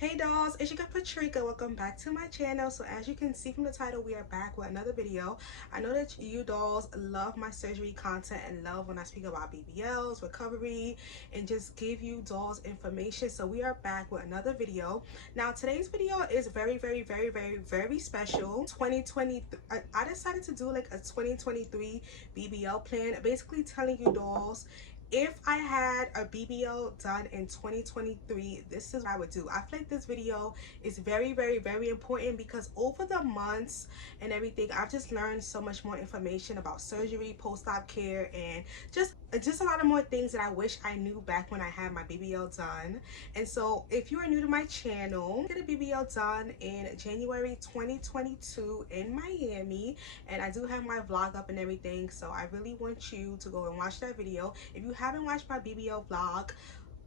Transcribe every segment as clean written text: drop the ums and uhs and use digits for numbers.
Hey dolls, it's your girl Patricia. Welcome back to my channel. So as you can see from the title, we are back with another video. I know that you dolls love my surgery content and love when I speak about BBLs, recovery, and just give you dolls information. So we are back with another video. Now today's video is very special. 2020, I decided to do like a 2023 BBL plan, basically telling you dolls, if I had a BBL done in 2023, this is what I would do. I feel like this video is very important because over the months and everything, I've just learned so much more information about surgery, post-op care, and just a lot of more things that I wish I knew back when I had my BBL done. And so if you are new to my channel, get a BBL done in January 2022 in Miami, and I do have my vlog up and everything, so I really want you to go and watch that video. If you haven't watched my BBL vlog,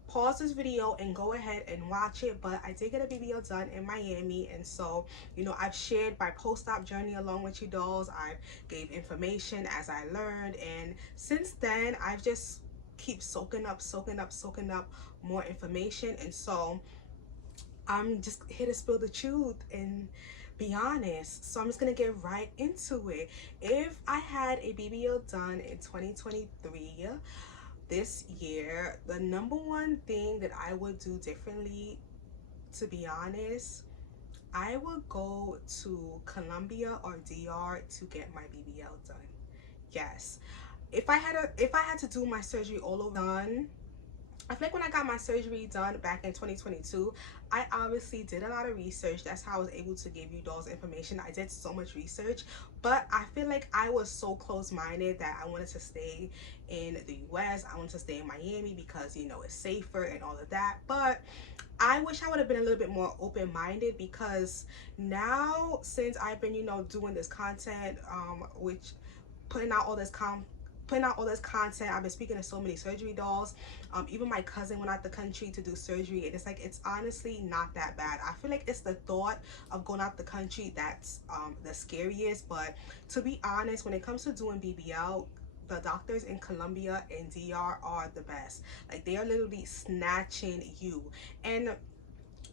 pause this video and go ahead and watch it. But I did get a BBL done in Miami, and so I've shared my post-op journey along with you dolls. I've gave information as I learned, and since then I've just keep soaking up more information. And so I'm just here to spill the truth and be honest. So I'm just gonna get right into it. If I had a BBL done in 2023, this year, the number one thing that I would do differently, to be honest, I would go to Colombia or DR to get my BBL done. Yes. If I had to do my surgery all over done, I feel like when I got my surgery done back in 2022, I obviously did a lot of research. That's how I was able to give you dolls information. I did so much research, but I feel like I was so close-minded that I wanted to stay in the US. I wanted to stay in Miami because, it's safer and all of that. But I wish I would have been a little bit more open-minded, because now since I've been, doing this content, which putting out all this content, I've been speaking to so many surgery dolls. Even my cousin went out the country to do surgery, and it's honestly not that bad. I feel like it's the thought of going out the country that's the scariest. But to be honest, when it comes to doing BBL, the doctors in Colombia and DR are the best. Like, they are literally snatching you. And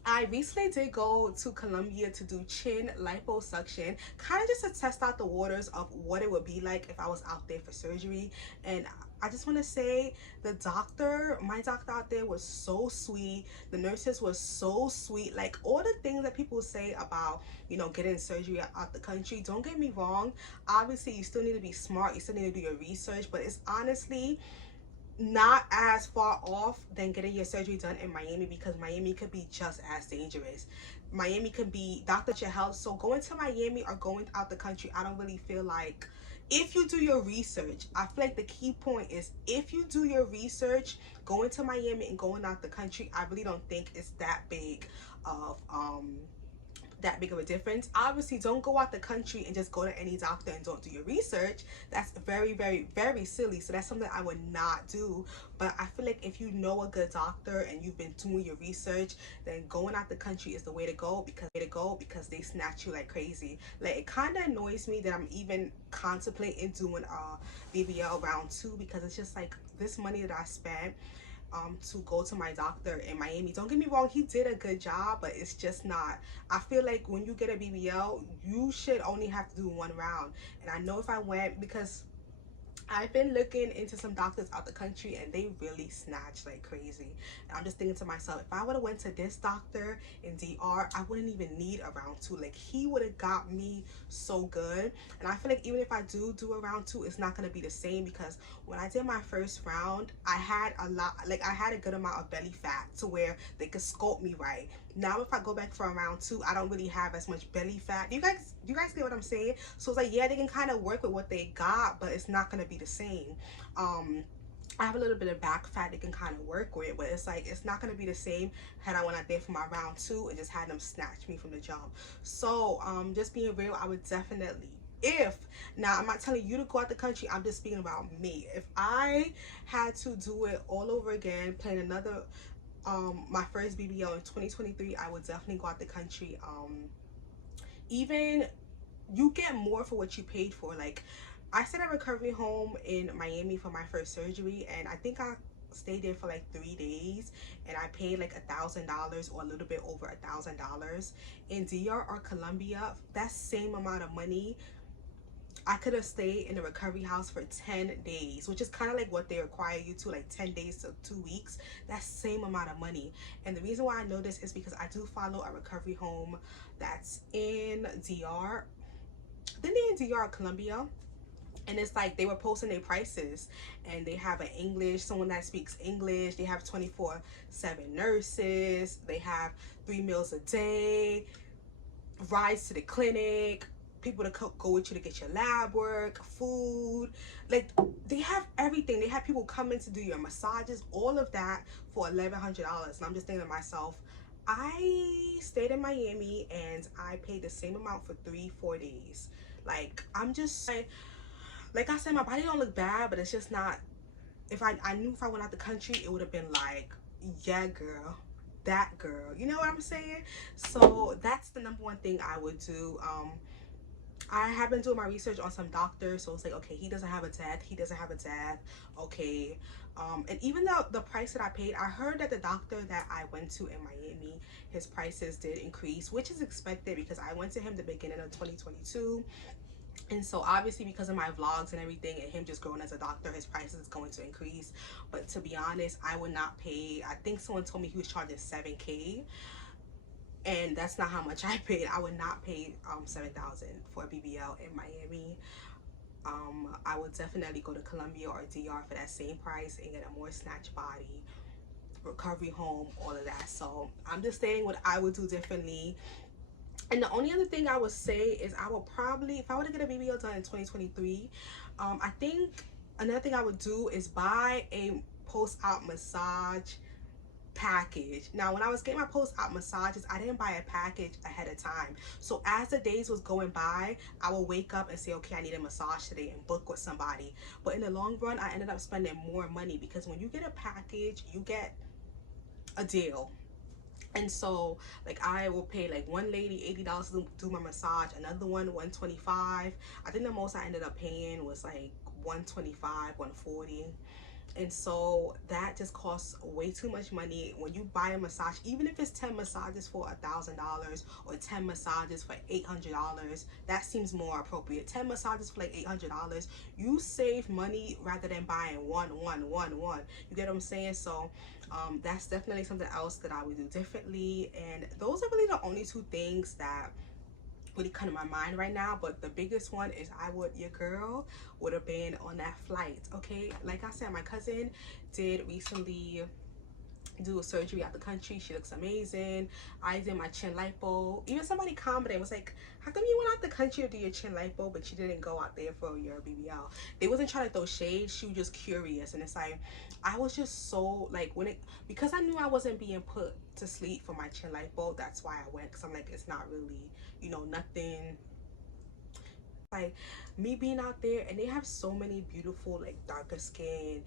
I recently did go to Colombia to do chin liposuction, kind of just to test out the waters of what it would be like if I was out there for surgery. And I just want to say, my doctor out there was so sweet. The nurses were so sweet. Like, all the things that people say about, getting surgery out the country, don't get me wrong. Obviously, you still need to be smart. You still need to do your research, but it's honestly not as far off than getting your surgery done in Miami, because Miami could be just as dangerous. Miami could be doctor your health. So going to Miami or going out the country, I don't really feel like, if you do your research, I feel like the key point is, if you do your research, going to Miami and going out the country, I really don't think it's that big of a difference. Obviously, don't go out the country and just go to any doctor and don't do your research. That's very silly. So that's something I would not do. But I feel like if you know a good doctor and you've been doing your research, then going out the country is the way to go, because they snatch you like crazy. Like, it kind of annoys me that I'm even contemplating doing BBL round 2, because it's just like, this money that I spent to go to my doctor in Miami. Don't get me wrong, he did a good job, but it's just not. I feel like when you get a BBL, you should only have to do one round. And I know if I went, because I've been looking into some doctors out the country and they really snatch like crazy. And I'm just thinking to myself, if I would have went to this doctor in DR, I wouldn't even need a round 2. Like, he would have got me so good. And I feel like even if I do a round 2, it's not going to be the same, because when I did my first round, I had a good amount of belly fat to where they could sculpt me right. Now if I go back for a round 2, I don't really have as much belly fat. Do you guys get what I'm saying? So it's like, yeah, they can kind of work with what they got, but it's not going to be the same. I have a little bit of back fat they can kind of work with, but it's like, it's not going to be the same had I went out there for my round 2 and just had them snatch me from the jump. So just being real, I would definitely, now I'm not telling you to go out the country, I'm just speaking about me. If I had to do it all over again, plan another my first BBL in 2023, I would definitely go out the country. Even you get more for what you paid for. Like, I stayed at a recovery home in Miami for my first surgery, and I think I stayed there for like 3 days, and I paid like $1,000 or a little bit over $1,000. In DR or Colombia, that same amount of money, I could have stayed in the recovery house for 10 days, which is kind of like what they require you to, like 10 days to 2 weeks. That same amount of money. And the reason why I know this is because I do follow a recovery home that's in DR. Then they're in DR or Colombia. And it's like they were posting their prices, and they have an English, someone that speaks English. They have 24/7 nurses. They have 3 meals a day, rides to the clinic, people to go with you to get your lab work, food. Like, they have everything. They have people coming to do your massages, all of that for $1,100. And I'm just thinking to myself, I stayed in Miami and I paid the same amount for 3-4 days. Like, I'm just like I said, my body don't look bad, but it's just not. If I knew if I went out the country, it would have been like, yeah, girl, that girl. You know what I'm saying? So that's the number one thing I would do. I have been doing my research on some doctors, so it's like, okay, he doesn't have a death, he doesn't have a death, okay. And even though the price that I paid, I heard that the doctor that I went to in Miami, his prices did increase, which is expected because I went to him the beginning of 2022. And so obviously, because of my vlogs and everything and him just growing as a doctor, his prices is going to increase. But to be honest, I would not pay. I think someone told me he was charging $7K, and that's not how much I paid. I would not pay $7,000 for a BBL in Miami. I would definitely go to Colombia or DR for that same price and get a more snatch body, recovery home, all of that. So I'm just saying what I would do differently. And the only other thing I would say is I will probably, if I were to get a BBL done in 2023, I think another thing I would do is buy a post-op massage package. Now, when I was getting my post-op massages, I didn't buy a package ahead of time. So as the days was going by, I would wake up and say, okay, I need a massage today, and book with somebody. But in the long run, I ended up spending more money because when you get a package, you get a deal. And so, like, I will pay like one lady $80 to do my massage, another one $125. I think the most I ended up paying was like $125, $140. And so that just costs way too much money. When you buy a massage, even if it's 10 massages for $1,000 or 10 massages for $800, that seems more appropriate. 10 massages for like $800, you save money rather than buying one. You get what I'm saying? So that's definitely something else that I would do differently. And those are really the only two things that really come to my mind right now. But the biggest one is your girl would have been on that flight. Okay, like I said, my cousin did recently do a surgery out the country. She looks amazing. I did my chin lipo. Even somebody commented, was like, how come you went out the country to do your chin lipo but you didn't go out there for your BBL? They wasn't trying to throw shade, she was just curious. And it's like, I was just so like, because I knew I wasn't being put to sleep for my chin lipo, that's why I went. Because I'm like, it's not really, you know, nothing like me being out there. And they have so many beautiful, like, darker skin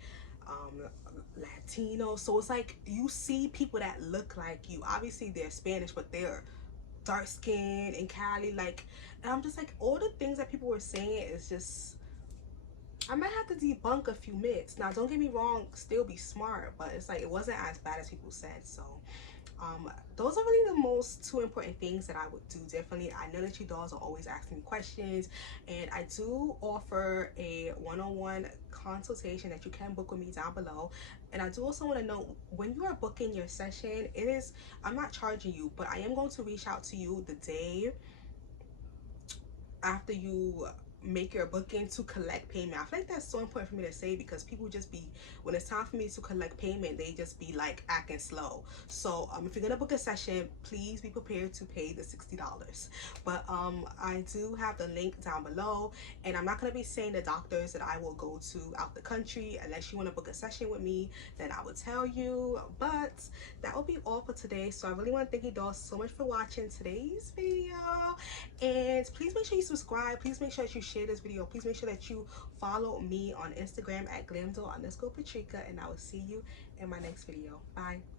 Latino, so it's like you see people that look like you. Obviously they're Spanish, but they're dark skin in Cali, like, and I'm just like, all the things that people were saying is just, I might have to debunk a few myths. Now, don't get me wrong, still be smart, but it's like it wasn't as bad as people said. So those are really the most two important things that I would do differently. I know that you dolls are always asking me questions, and I do offer a one-on-one consultation that you can book with me down below. And I do also want to know, when you are booking your session, I'm not charging you, but I am going to reach out to you the day after you make your booking to collect payment. I feel like that's so important for me to say, because people just be, when it's time for me to collect payment, they just be like acting slow. So if you're gonna book a session, please be prepared to pay the $60. But I do have the link down below, and I'm not gonna be saying the doctors that I will go to out the country. Unless you want to book a session with me, then I will tell you. But that will be all for today. So I really want to thank you dolls so much for watching today's video, and please make sure you subscribe. Please make sure that you share this video. Please make sure that you follow me on Instagram at glamdoll_Patrica, and I will see you in my next video. Bye.